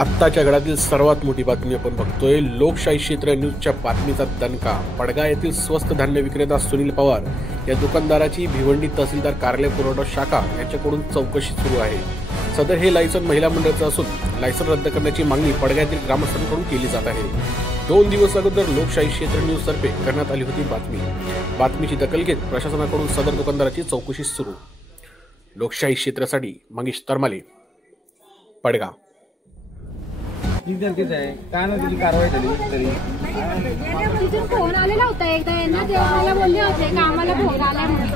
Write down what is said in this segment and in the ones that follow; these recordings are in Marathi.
आत्ताच्या घडातील सर्वात मोठी बातमी आपण बघतोय। लोकशाही क्षेत्र न्यूजच्या बातमीचा दणका। पडगा येथील स्वस्त धान्य विक्रेता सुनील पवार या दुकानदाराची भिवंडी तहसीलदार कार्यालय पुरवठा शाखा यांच्याकडून चौकशी सुरू आहे। सदर हे लायसन महिला मंडळाचं असून लायसन रद्द करण्याची मागणी पडगा येथील ग्रामस्थांकडून केली जात आहे। 2 दिवस अगोदर लोकशाही क्षेत्र न्यूज तर्फे करण्यात आली होती बातमीची दखल घेत प्रशासनाकडून सदर दुकानदाराची चौकशी सुरू। लोकशाही क्षेत्रासाठी मंगेश तरमाले, पडगा। काय ना तुझी कारवाई झाली तरी तिथून फोन आलेला होता एकदा यांना, तेव्हा मला बोलले होते का आम्हाला फोन आलाय म्हणून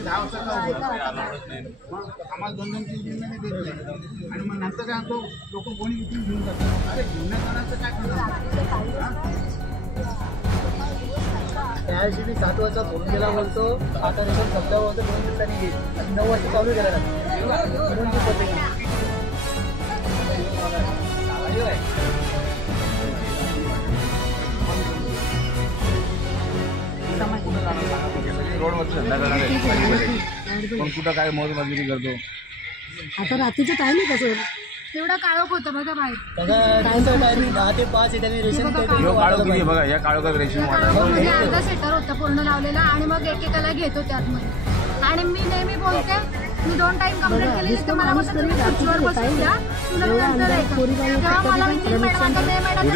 12-15 जणांचा आम्हाला 2-3 महिने देत नाही आणि मग नंतर काय तो लोक कोणी इथून घेऊन जातात। अरे घेण्याचं काय करणार? त्याशी मी 7 वर्षात होऊन गेला बोलतो, आता रिझल्ट 14 वर्ष 2 दिवसांनी घेईल आणि 9 वर्ष चालू केला रोडवर धंदा करणार पण कुठं काय मोजमजुरी करतो। आता रात्रीचं टाइम आहे कसं तेवढा काळोख होतं बघा बाहेर, टायमिंग 10 ते 5 त्यांनी रेशन काळोख किती बघा, या काळोखात रेशन अर्धा सेटर होता पूर्ण लावलेला आणि मग एकेकाला घेत होते आतमध्ये। आणि मी नेहमी बोलते, मी 2 टाइम कंप्लेंट केलेली तर मला बोलतात तुम्ही खुर्चीवर बसून द्या, तुला नंतर जेव्हा मला विचार मॅडम आता नाही मॅडम